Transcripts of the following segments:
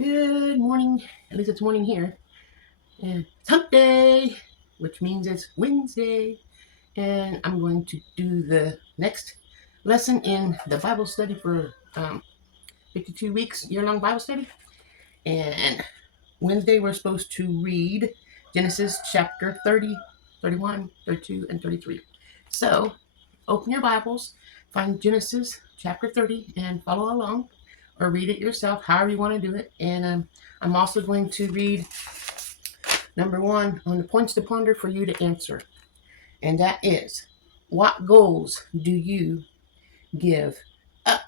Good morning. At least it's morning here. And it's hump day, which means it's Wednesday. And I'm going to do the next lesson in the Bible study for 52 weeks, year-long Bible study. And Wednesday, we're supposed to read Genesis chapter 30, 31, 32, and 33. So open your Bibles, find Genesis chapter 30, and follow along or read it yourself, however you want to do it. And I'm also going to read number 1 on the points to ponder for you to answer. And that is, what goals do you give up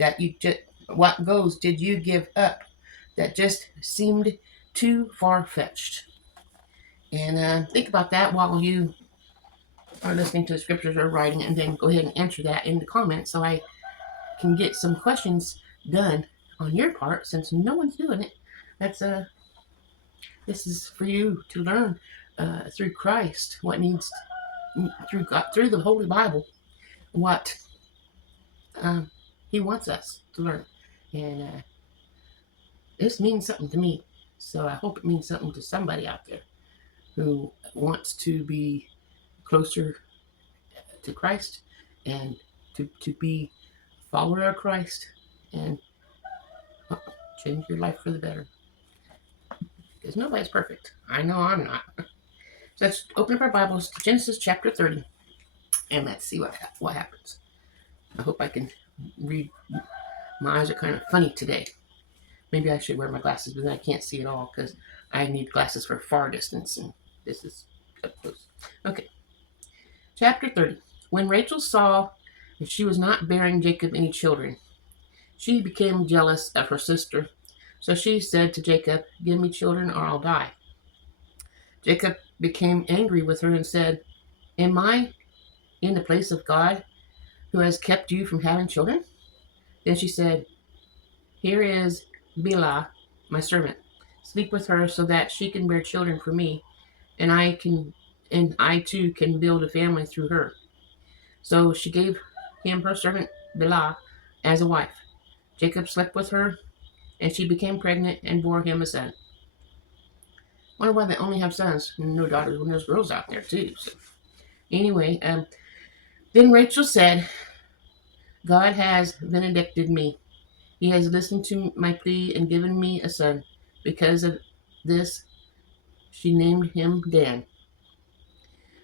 that you just, what goals did you give up that just seemed too far-fetched? And think about that while you are listening to the scriptures or writing, and then go ahead and answer that in the comments so I can get some questions done on your part, since no one's doing it. This is for you to learn through Christ what needs through God, through the Holy Bible, what He wants us to learn, and this means something to me. So I hope it means something to somebody out there who wants to be closer to Christ and to be a follower of Christ and change your life for the better. Because nobody's perfect. I know I'm not. So let's open up our Bibles to Genesis chapter 30, and let's see what happens. I hope I can read. My eyes are kind of funny today. Maybe I should wear my glasses, but then I can't see at all because I need glasses for far distance, and this is up close. Okay. Chapter 30. When Rachel saw that she was not bearing Jacob any children, she became jealous of her sister. So she said to Jacob, "Give me children or I'll die." Jacob became angry with her and said, "Am I in the place of God who has kept you from having children?" Then she said, "Here is Bilhah, my servant. Sleep with her so that she can bear children for me, and I too can build a family through her." So she gave him her servant Bilhah as a wife. Jacob slept with her, and she became pregnant and bore him a son. Wonder why they only have sons and no daughters when there's girls out there too. So anyway, then Rachel said, "God has benedicted me. He has listened to my plea and given me a son." Because of this, she named him Dan.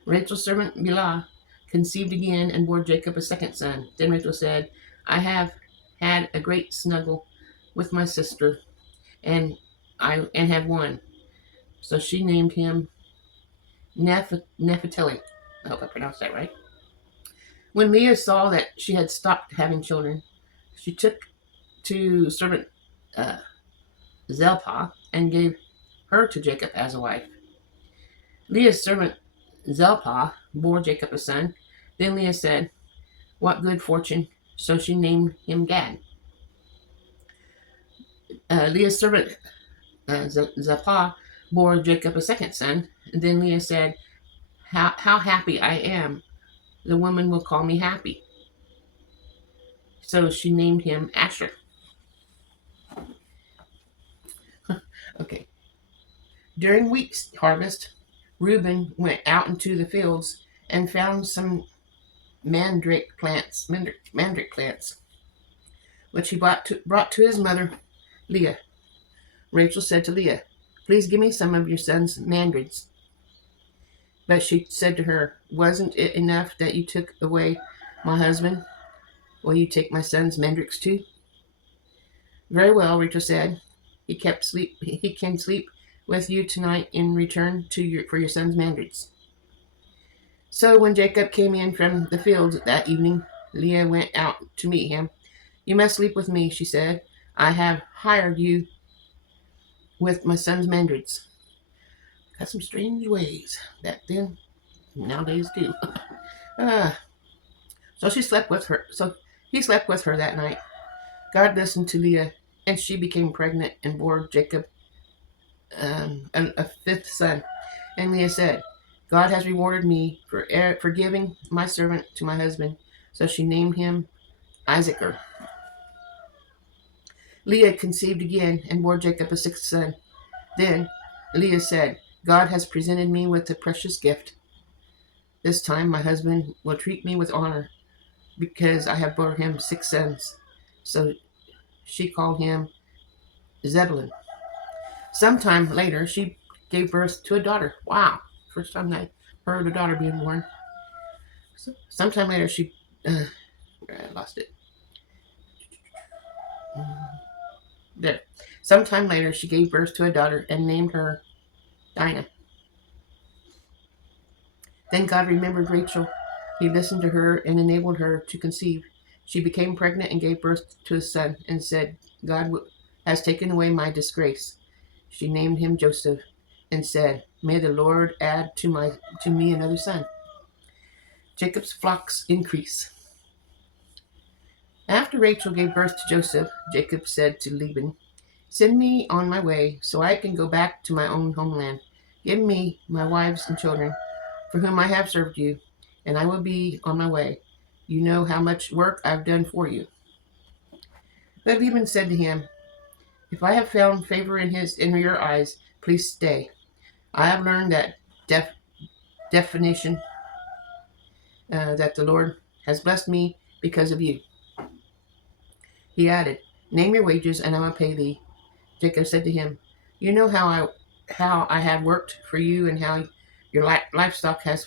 Rachel's servant Bilhah conceived again and bore Jacob a second son. Then Rachel said, "I have had a great snuggle with my sister, and have won." So she named him Nephtali. I hope I pronounced that right. When Leah saw that she had stopped having children, she took to servant uh, Zilpah and gave her to Jacob as a wife. Leah's servant Zilpah bore Jacob a son. Then Leah said, "What good fortune!" So she named him Gad. Leah's servant Zilpah bore Jacob a second son. Then Leah said, how happy I am. The woman will call me happy." So she named him Asher. Okay. During wheat harvest, Reuben went out into the fields and found some mandrake plants, which he brought to his mother Leah. Rachel said to Leah, "Please give me some of your son's mandrakes." But she said to her, "Wasn't it enough that you took away my husband? Will you take my son's mandrakes too?" "Very well," Rachel said. He can sleep with you tonight in return for your son's mandrakes." So when Jacob came in from the fields that evening, Leah went out to meet him. "You must sleep with me," she said. "I have hired you with my son's mandrakes." Got some strange ways back then, nowadays too. uh, so she slept with her. So he slept with her that night. God listened to Leah, and she became pregnant and bore Jacob a fifth son. And Leah said, "God has rewarded me for giving my servant to my husband." So she named him Issachar. Leah conceived again and bore Jacob a sixth son. Then Leah said, God has presented me with a precious gift. This time my husband will treat me with honor because I have bore him six sons. So she called him Zebulun. Sometime later, she gave birth to a daughter. Wow. First time I heard a daughter being born. Sometime later, I lost it. There. Sometime later, she gave birth to a daughter and named her Dinah. Then God remembered Rachel. He listened to her and enabled her to conceive. She became pregnant and gave birth to a son and said, God has taken away my disgrace. She named him Joseph and said, May the Lord add to me another son. Jacob's flocks increase. After Rachel gave birth to Joseph, Jacob said to Laban, Send me on my way so I can go back to my own homeland. Give me my wives and children, for whom I have served you, and I will be on my way. You know how much work I've done for you. But Laban said to him, If I have found favor in your eyes, please stay. I have learned that definition that the Lord has blessed me because of you. He added, Name your wages, and I will pay thee. Jacob said to him, You know how I have worked for you, and how your livestock has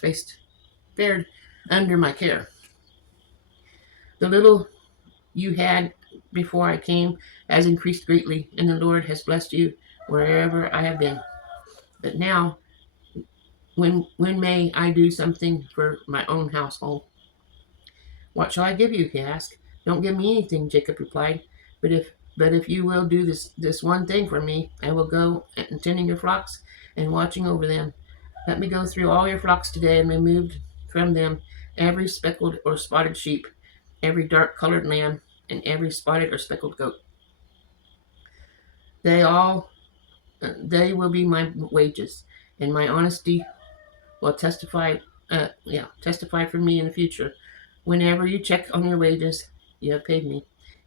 fared under my care. The little you had before I came has increased greatly, and the Lord has blessed you wherever I have been. But now, when may I do something for my own household? What shall I give you? He asked. Don't give me anything, Jacob replied. But if you will do this one thing for me, I will go tending your flocks and watching over them. Let me go through all your flocks today and remove from them every speckled or spotted sheep, every dark-colored lamb, and every spotted or speckled goat. They will be my wages, and my honesty will testify for me in the future. Whenever you check on your wages, you have paid me.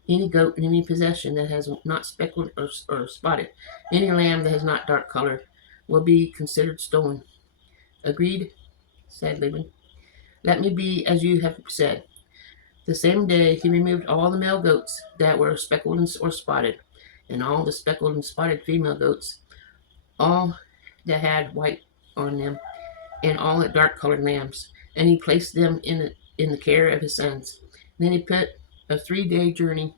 Any goat and any possession that has not speckled or spotted, any lamb that has not dark colored, will be considered stolen. Agreed, said Laban. Let me be as you have said. The same day he removed all the male goats that were speckled or spotted, and all the speckled and spotted female goats, all that had white on them, and all the dark-colored lambs, and he placed them in the care of his sons. Then he put a 3-day journey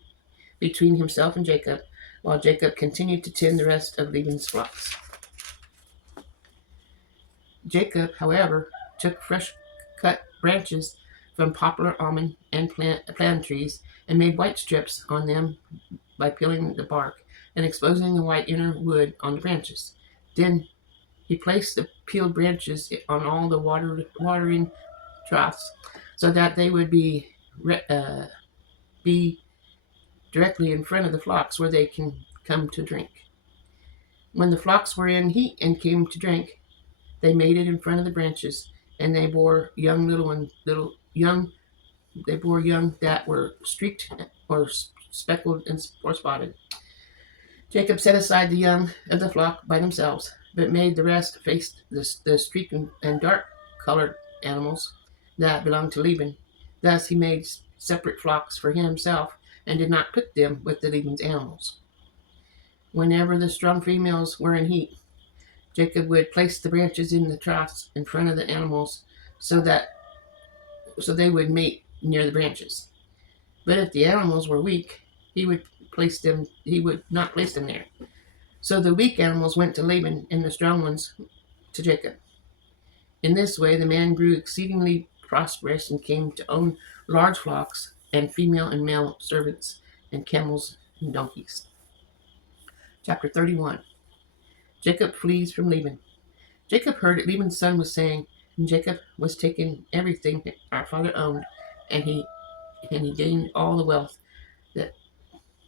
between himself and Jacob, while Jacob continued to tend the rest of Laban's flocks. Jacob, however, took fresh-cut branches from poplar, almond, and plane trees, and made white strips on them by peeling the bark and exposing the white inner wood on the branches. Then he placed the peeled branches on all the watering troughs, so that they would be directly in front of the flocks where they can come to drink. When the flocks were in heat and came to drink, they made it in front of the branches, and they bore young that were streaked or speckled or spotted. Jacob set aside the young of the flock by themselves, but made the rest face the streaked and dark-colored animals that belonged to Laban. Thus he made separate flocks for himself, and did not put them with the Laban's animals. Whenever the strong females were in heat, Jacob would place the branches in the troughs in front of the animals, so they would mate near the branches. But if the animals were weak, he would not place them there. So the weak animals went to Laban, and the strong ones to Jacob. In this way the man grew exceedingly prosperous and came to own large flocks and female and male servants and camels and donkeys. Chapter 31. Jacob flees from Laban. Jacob heard that Laban's son was saying, and Jacob was taking everything that our father owned, and he gained all the wealth that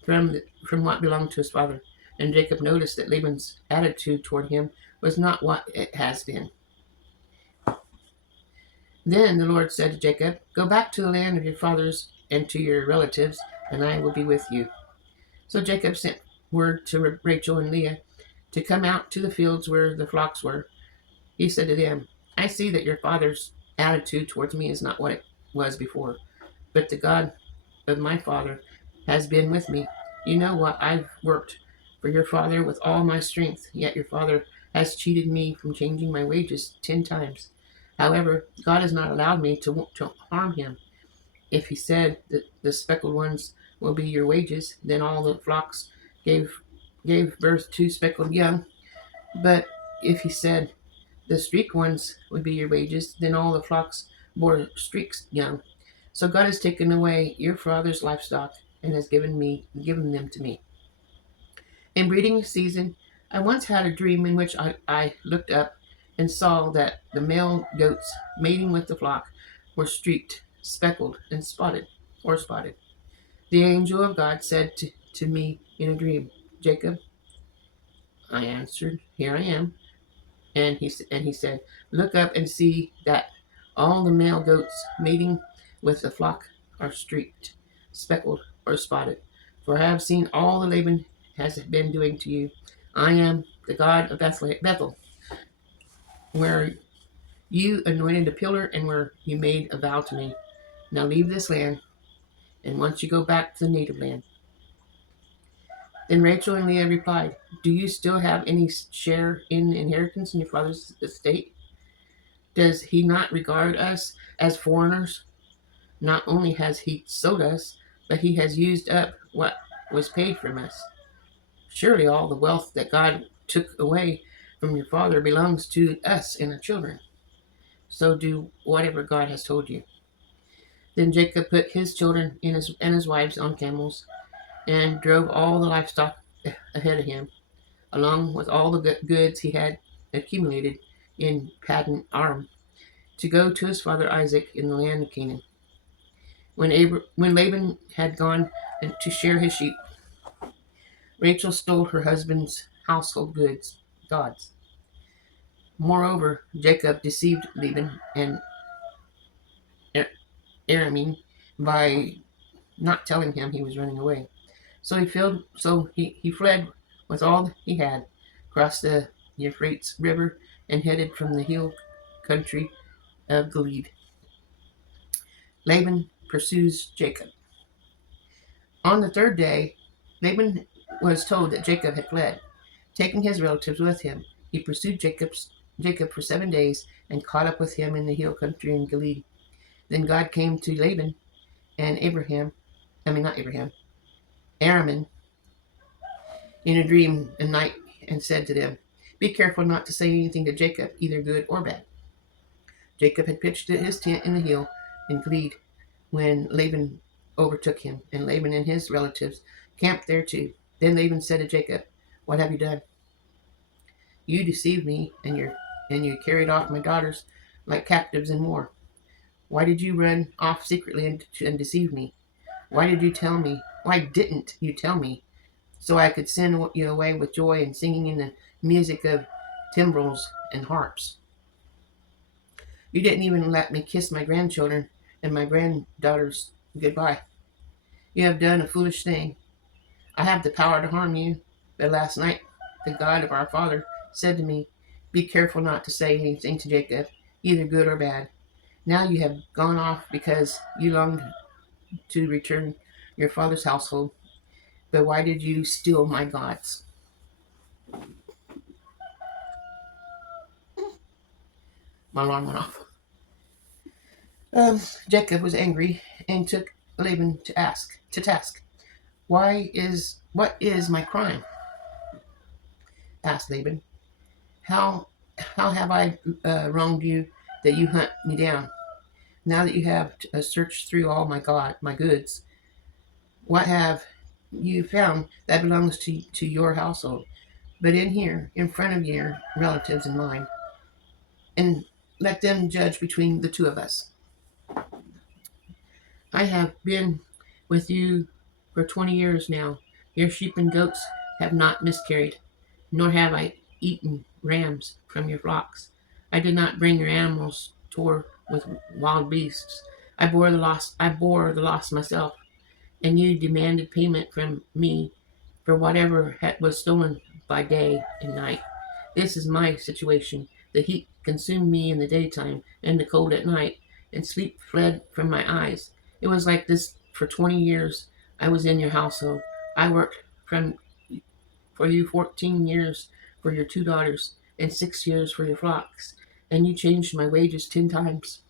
from what belonged to his father. And Jacob noticed that Laban's attitude toward him was not what it has been. Then the Lord said to Jacob, Go back to the land of your fathers and to your relatives, and I will be with you. So Jacob sent word to Rachel and Leah to come out to the fields where the flocks were. He said to them, I see that your father's attitude towards me is not what it was before, but the God of my father has been with me. You know what I've worked for your father with all my strength, yet your father has cheated me from changing my wages 10 times. However, God has not allowed me to harm him. If he said that the speckled ones will be your wages, then all the flocks gave gave birth to speckled young. But if he said the streaked ones would be your wages, then all the flocks bore streaked young. So God has taken away your father's livestock and has given them to me. In breeding season, I once had a dream in which I looked up and saw that the male goats mating with the flock were streaked, speckled, and spotted. The angel of God said to me in a dream, Jacob. I answered, Here I am. And he said, Look up and see that all the male goats mating with the flock are streaked, speckled, or spotted. For I have seen all the Laban has been doing to you. I am the God of Bethel, where you anointed a pillar and where you made a vow to me. Now leave this land, and once you go back to the native land. Then Rachel and Leah replied, Do you still have any share in inheritance in your father's estate? Does he not regard us as foreigners? Not only has he sold us, but he has used up what was paid from us. Surely all the wealth that God took away from your father belongs to us and our children. So do whatever God has told you. Then Jacob put his children and his wives on camels and drove all the livestock ahead of him, along with all the goods he had accumulated in Paddan Aram, to go to his father Isaac in the land of Canaan. When Laban had gone to shear his sheep, Rachel stole her husband's household gods. Moreover, Jacob deceived Laban and Aram by not telling him he was running away. So he fled with all he had, crossed the Euphrates River, and headed from the hill country of Gilead. Laban pursues Jacob. On the third day, Laban was told that Jacob had fled. Taking his relatives with him, he pursued Jacob for 7 days and caught up with him in the hill country in Gilead. Then God came to Laban and Aram in a dream at night and said to them, Be careful not to say anything to Jacob, either good or bad. Jacob had pitched his tent in the hill in Gilead when Laban overtook him, and Laban and his relatives camped there too. Then Laban said to Jacob, What have you done? You deceived me, and you carried off my daughters like captives in war. Why did you run off secretly and deceive me? Why didn't you tell me, so I could send you away with joy and singing in the music of timbrels and harps? You didn't even let me kiss my grandchildren and my granddaughters goodbye. You have done a foolish thing. I have the power to harm you, but last night the God of our father said to me, Be careful not to say anything to Jacob, either good or bad. Now you have gone off because you longed to return your father's household. But why did you steal my gods? My alarm went off. Jacob was angry and took Laban to task. What is my crime? Asked Laban. How have I wronged you that you hunt me down? Now that you have searched through all my goods, what have you found that belongs to your household? But in here, in front of your relatives and mine, and let them judge between the two of us. I have been with you for 20 years now. Your sheep and goats have not miscarried, nor have I eaten rams from your flocks. I did not bring your animals tore with wild beasts. I bore the loss myself, and you demanded payment from me for whatever was stolen by day and night. This is my situation. The heat consumed me in the daytime and the cold at night, and sleep fled from my eyes. It was like this for 20 years I was in your household. I worked from for you 14 years for your 2 daughters and 6 years for your flocks, and you changed my wages 10 times.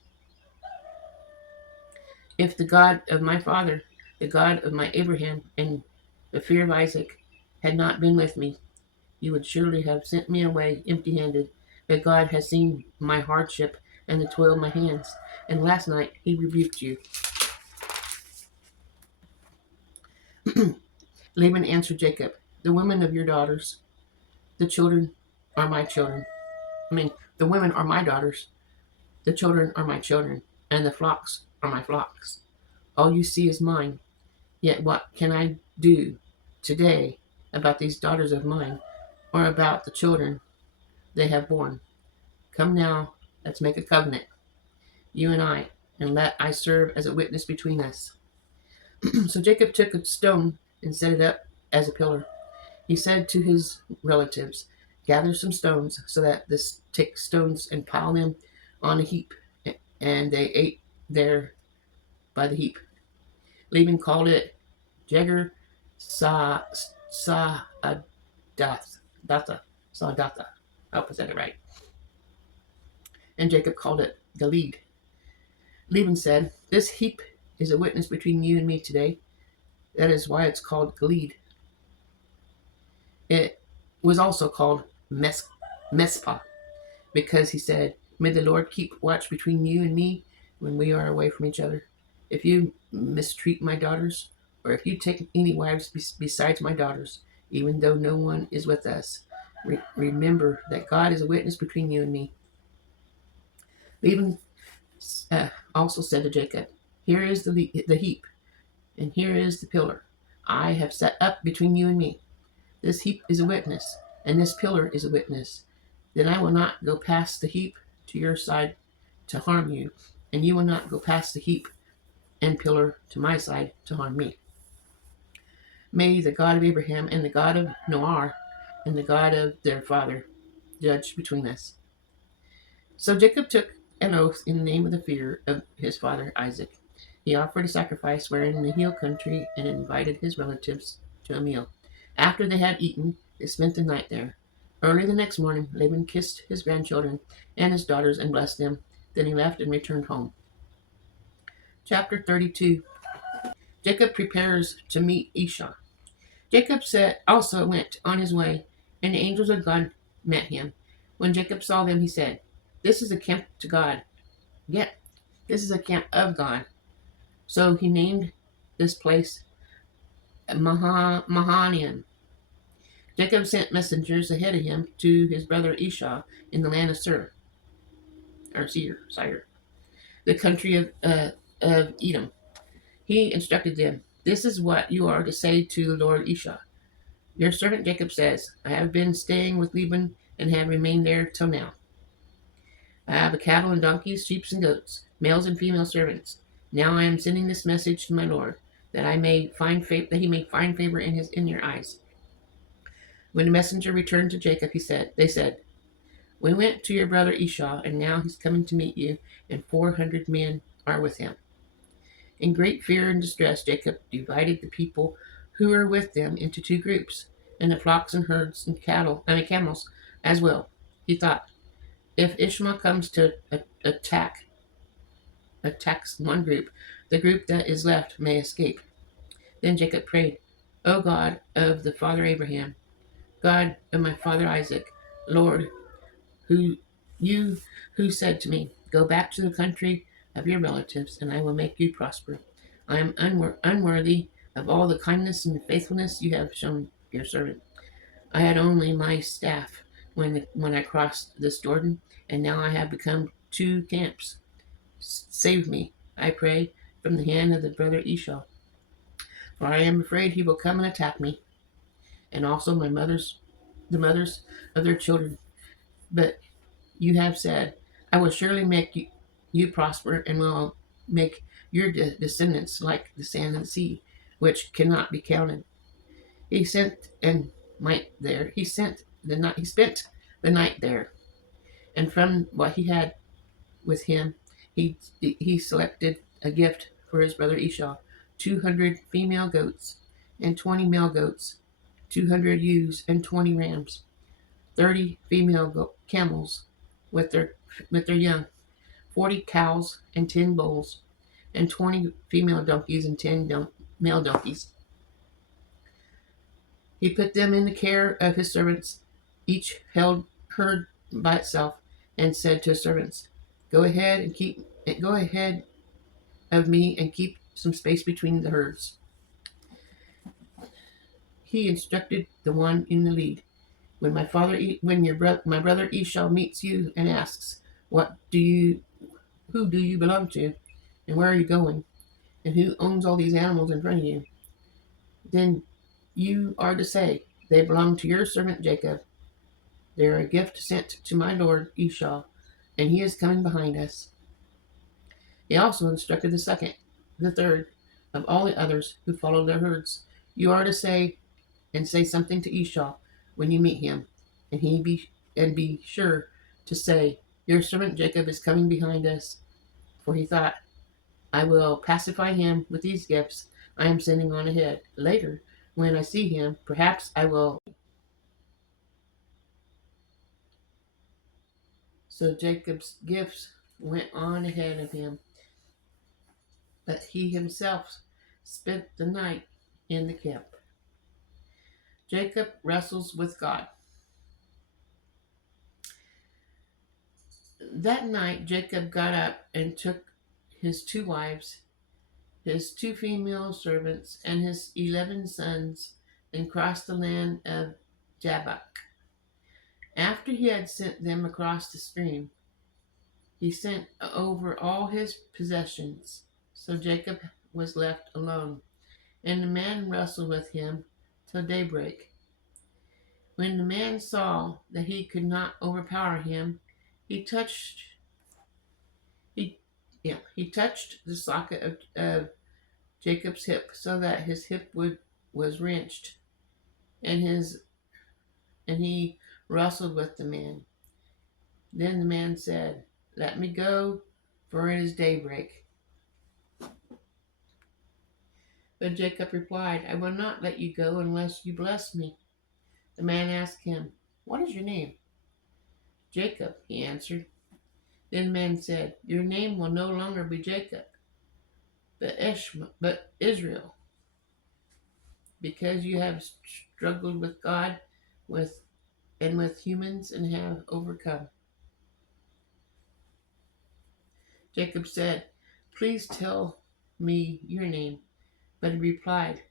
If the God of my father, the God of my Abraham, and the fear of Isaac had not been with me, you would surely have sent me away empty handed. But God has seen my hardship and the toil of my hands, and last night he rebuked you. Laban answered Jacob, the women of your daughters, the children are my children. The women are my daughters, the children are my children, and the flocks are my flocks. All you see is mine. Yet what can I do today about these daughters of mine, or about the children they have borne? Come now, let's make a covenant, you and let I serve as a witness between us. So Jacob took a stone and set it up as a pillar. He said to his relatives, gather some stones so that this take stones and pile them on a heap. And they ate there by the heap. Laban called it Jegar Sa'adath. Datha. Sa'datha. I hope I said it right. And Jacob called it Gilead. Laban said, this heap is a witness between you and me today. That is why it's called Gilead. It was also called Mespah, because he said, may the Lord keep watch between you and me when we are away from each other. If you mistreat my daughters, or if you take any wives besides my daughters, even though no one is with us, remember that God is a witness between you and me. Laban also said to Jacob, here is the heap, and here is the pillar I have set up between you and me. This heap is a witness, and this pillar is a witness. Then I will not go past the heap to your side to harm you, and you will not go past the heap and pillar to my side to harm me. May the God of Abraham and the God of Noah and the God of their father judge between us. So Jacob took an oath in the name of the fear of his father Isaac. He offered a sacrifice wherein in the hill country and invited his relatives to a meal. After they had eaten, they spent the night there. Early the next morning, Laban kissed his grandchildren and his daughters and blessed them. Then he left and returned home. Chapter 32. Jacob prepares to meet Esau. Jacob also went on his way, and the angels of God met him. When Jacob saw them, he said, this is a camp to God. Yet, this is a camp of God. So he named this place Mahanaim. Jacob sent messengers ahead of him to his brother Esau in the land of Seir, the country of Edom. He instructed them, this is what you are to say to the Lord Esau. Your servant Jacob says, I have been staying with Laban and have remained there till now. I have cattle and donkeys, sheep and goats, males and female servants. Now I am sending this message to my Lord, that he may find favor in your eyes. When the messenger returned to Jacob, they said, we went to your brother Esau, and now he's coming to meet you, and 400 men are with him. In great fear and distress, Jacob divided the people who were with them into 2 groups, and the flocks and herds and camels as well. He thought, if Ishmael comes to attacks one group, the group that is left may escape. Then Jacob prayed, O God of the father Abraham, God of my father Isaac, Lord, who said to me, go back to the country of your relatives, and I will make you prosper. I am unworthy of all the kindness and faithfulness you have shown your servant. I had only my staff when I crossed this Jordan, and now I have become 2 camps. Save me, I pray, from the hand of the brother Esau, for I am afraid he will come and attack me, and also the mothers of their children. But you have said, I will surely make you prosper, and will make your descendants like the sand of the sea, which cannot be counted. He sent and might there. He sent the night. He spent the night there, and from what he had with him, he selected a gift for his brother Esau: 200 female goats and 20 male goats, 200 ewes and 20 rams, 30 female camels with their young, 40 cows and 10 bulls, and 20 female donkeys and 10 male donkeys. He put them in the care of his servants, each herd by itself, and said to his servants, Go ahead of me and keep some space between the herds." He instructed the one in the lead. My brother Esau meets you and asks, who do you belong to, and where are you going, and who owns all these animals in front of you? Then you are to say, they belong to your servant Jacob. They are a gift sent to my lord Esau, and he is coming behind us. He also instructed the third of all the others who followed their herds. You are to say something to Esau when you meet him, and be sure to say, your servant Jacob is coming behind us, for he thought, I will pacify him with these gifts I am sending on ahead. Later, when I see him, perhaps I will. So Jacob's gifts went on ahead of him, but he himself spent the night in the camp. Jacob wrestles with God. That night Jacob got up and took his 2 wives, his 2 female servants, and his 11 sons, and crossed the land of Jabbok. After he had sent them across the stream, he sent over all his possessions. So Jacob was left alone, and the man wrestled with him till daybreak. When the man saw that he could not overpower him, he touched he he touched the socket of Jacob's hip, so that his hip was wrenched, and he wrestled with the man. Then the man said, Let me go, for it is daybreak. But Jacob replied, I will not let you go unless you bless me. The man asked him, What is your name? Jacob, he answered. Then the man said, Your name will no longer be Jacob, but Israel, because you have struggled with God with humans and have overcome. Jacob said, Please tell me your name. But he replied,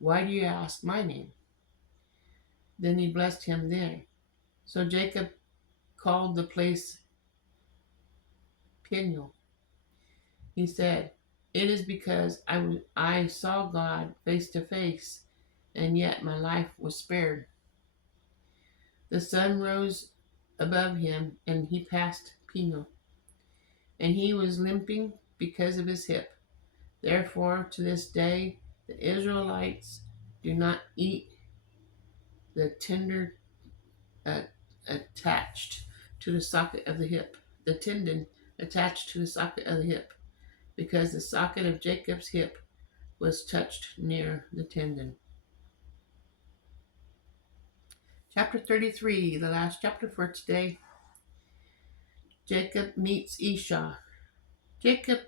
Why do you ask my name? Then he blessed him there. So Jacob called the place Peniel. He said, It is because I saw God face to face, and yet my life was spared. The sun rose above him, and he passed Peniel, and he was limping because of his hip. Therefore, to this day, the Israelites do not eat the tender uh, attached to the socket of the hip, the tendon attached to the socket of the hip, because the socket of Jacob's hip was touched near the tendon. Chapter 33, the last chapter for today. Jacob meets Esau. Jacob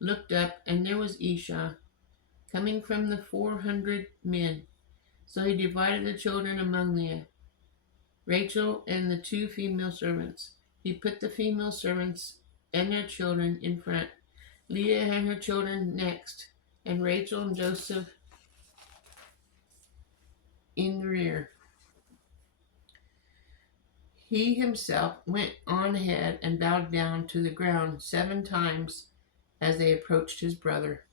looked up, and there was Esau coming from the 400 men. So he divided the children among them, Rachel and the 2 female servants. He put the female servants and their children in front, Leah and her children next, and Rachel and Joseph in the rear. He himself went on ahead and bowed down to the ground 7 times as they approached his brother.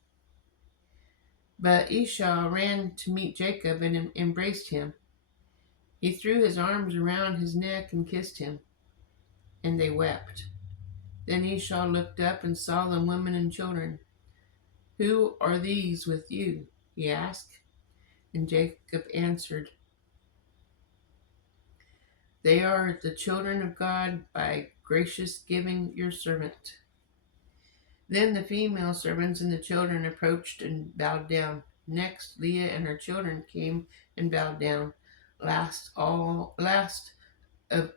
But Esau ran to meet Jacob and embraced him. He threw his arms around his neck and kissed him, and they wept. Then Esau looked up and saw the women and children. Who are these with you? He asked. And Jacob answered, "They are the children of God by gracious giving your servant." Then the female servants and the children approached and bowed down. Next, Leah and her children came and bowed down. Last of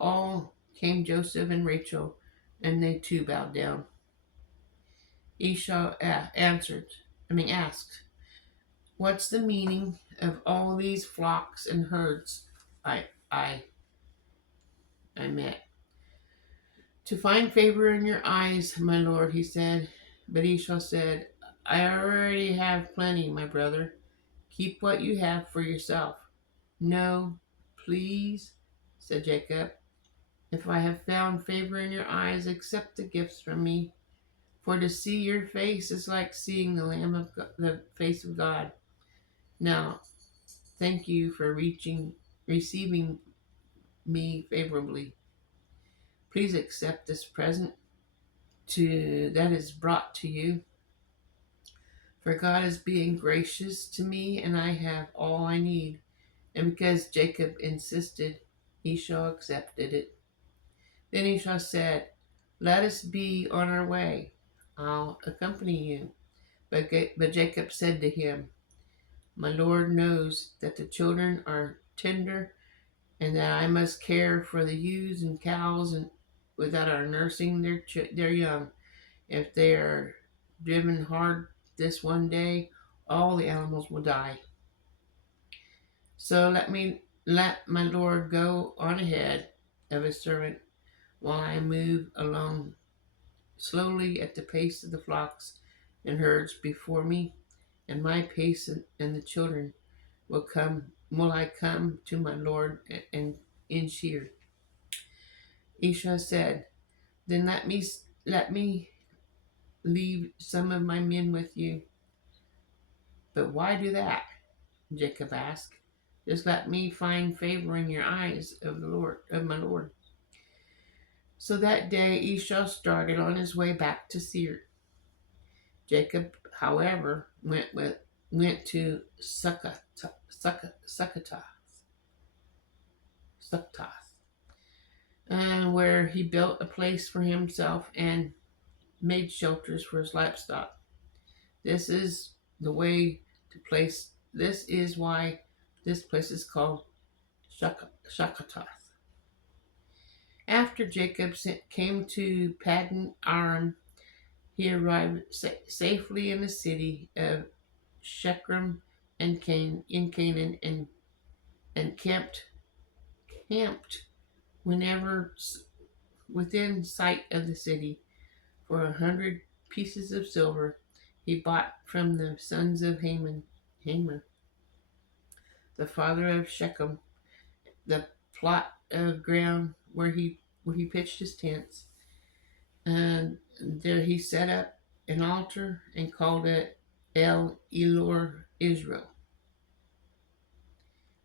all came Joseph and Rachel, and they too bowed down. Esau asked, "What's the meaning of all these flocks and herds I I I met?" "To find favor in your eyes, my lord," he said. But Esau said, "I already have plenty, my brother. Keep what you have for yourself." "No, please," said Jacob. "If I have found favor in your eyes, accept the gifts from me. For to see your face is like seeing the face of God. Now, thank you for receiving me favorably. Please accept this present that is brought to you. For God is being gracious to me, and I have all I need." And because Jacob insisted, Esau accepted it. Then Esau said, "Let us be on our way. I'll accompany you." But Jacob said to him, "My Lord knows that the children are tender, and that I must care for the ewes and cows and without our nursing their young. If they are driven hard this one day, all the animals will die. So let my Lord go on ahead of his servant while I move along slowly at the pace of the flocks and herds before me, and my pace and the children will I come to my Lord and in shear." Esau said, "Then let me leave some of my men with you." "But why do that?" Jacob asked. "Just let me find favor in your eyes of my Lord." So that day Esau started on his way back to Seir. Jacob, however, went to Succoth, where he built a place for himself and made shelters for his livestock. This is the way to place. This is why this place is called Succoth. After Jacob came to Paddan Aram, he arrived safely in the city of Shechem and in Canaan, and camped whenever within sight of the city. For 100 pieces of silver he bought from the sons of Hamor, the father of Shechem, the plot of ground where he pitched his tents. And there he set up an altar and called it El Elor Israel.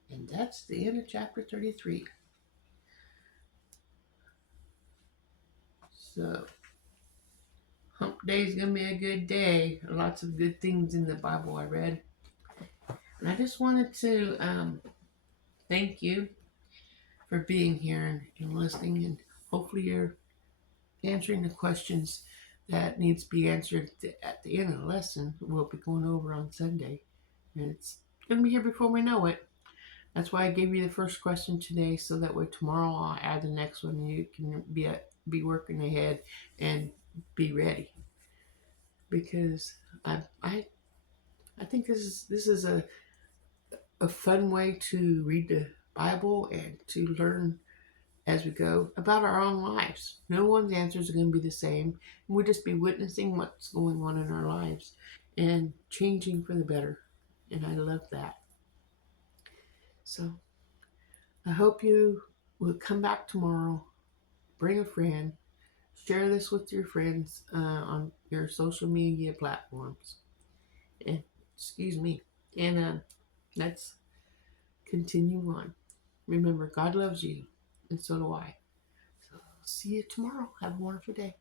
And that's the end of chapter 33. So, Hump Day is going to be a good day. Lots of good things in the Bible I read. And I just wanted to thank you for being here and listening. And hopefully you're answering the questions that needs to be answered at the end of the lesson. We'll be going over on Sunday. And it's going to be here before we know it. That's why I gave you the first question today, so that way tomorrow I'll add the next one and you can be working ahead and be ready. Because I think this is a fun way to read the Bible and to learn as we go about our own lives. No one's answers are going to be the same. We'll just be witnessing what's going on in our lives and changing for the better. And I love that. So I hope you will come back tomorrow, bring a friend, share this with your friends on your social media platforms. And excuse me. And let's continue on. Remember, God loves you, and so do I. So see you tomorrow. Have a wonderful day.